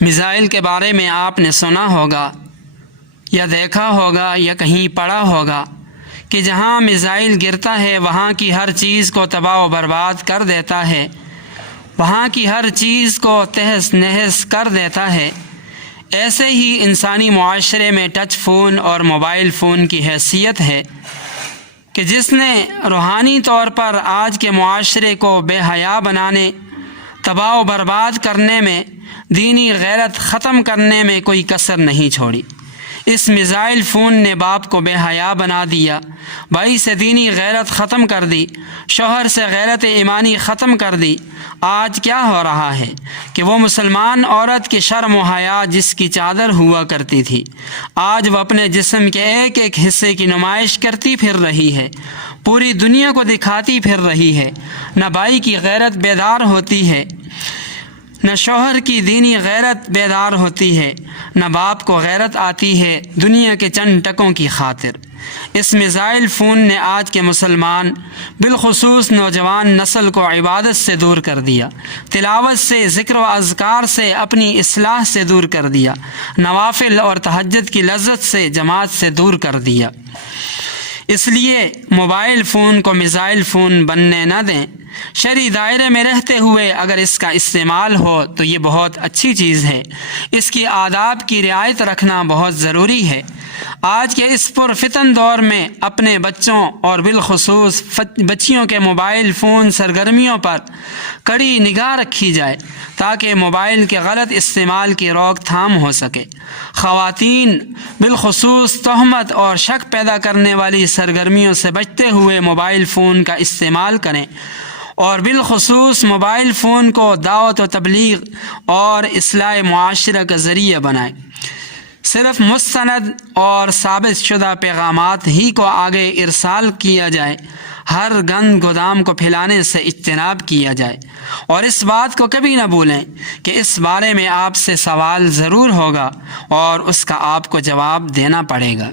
Missile کے بارے میں آپ نے سنا ہوگا یا دیکھا ہوگا یا کہیں پڑھا ہوگا کہ جہاں میزائل گرتا ہے وہاں کی ہر چیز کو تباہ و برباد کر دیتا ہے، وہاں کی ہر چیز کو تہس نہس کر دیتا ہے۔ ایسے ہی انسانی معاشرے میں ٹچ فون اور موبائل فون کی حیثیت ہے کہ جس نے روحانی طور پر آج کے معاشرے کو بے حیا بنانے، تباہ و برباد کرنے میں، دینی غیرت ختم کرنے میں کوئی کسر نہیں چھوڑی۔ اس میزائل فون نے باپ کو بے حیا بنا دیا، بھائی سے دینی غیرت ختم کر دی، شوہر سے غیرت ایمانی ختم کر دی۔ آج کیا ہو رہا ہے کہ وہ مسلمان عورت کی شرم و حیا جس کی چادر ہوا کرتی تھی، آج وہ اپنے جسم کے ایک ایک حصے کی نمائش کرتی پھر رہی ہے، پوری دنیا کو دکھاتی پھر رہی ہے۔ نہ بھائی کی غیرت بیدار ہوتی ہے، نہ شوہر کی دینی غیرت بیدار ہوتی ہے، نہ باپ کو غیرت آتی ہے دنیا کے چند ٹکوں کی خاطر۔ اس میزائل فون نے آج کے مسلمان بالخصوص نوجوان نسل کو عبادت سے دور کر دیا، تلاوت سے، ذکر و اذکار سے، اپنی اصلاح سے دور کر دیا، نوافل اور تہجد کی لذت سے، جماعت سے دور کر دیا۔ اس لیے موبائل فون کو میزائل فون بننے نہ دیں۔ شرعی دائرے میں رہتے ہوئے اگر اس کا استعمال ہو تو یہ بہت اچھی چیز ہے، اس کی آداب کی رعایت رکھنا بہت ضروری ہے۔ آج کے اس پرفتن دور میں اپنے بچوں اور بالخصوص بچیوں کے موبائل فون سرگرمیوں پر کڑی نگاہ رکھی جائے تاکہ موبائل کے غلط استعمال کی روک تھام ہو سکے۔ خواتین بالخصوص تہمت اور شک پیدا کرنے والی سرگرمیوں سے بچتے ہوئے موبائل فون کا استعمال کریں، اور بالخصوص موبائل فون کو دعوت و تبلیغ اور اصلاح معاشرہ کا ذریعہ بنائیں۔ صرف مستند اور ثابت شدہ پیغامات ہی کو آگے ارسال کیا جائے، ہر گند گودام کو پھیلانے سے اجتناب کیا جائے، اور اس بات کو کبھی نہ بھولیں کہ اس بارے میں آپ سے سوال ضرور ہوگا اور اس کا آپ کو جواب دینا پڑے گا۔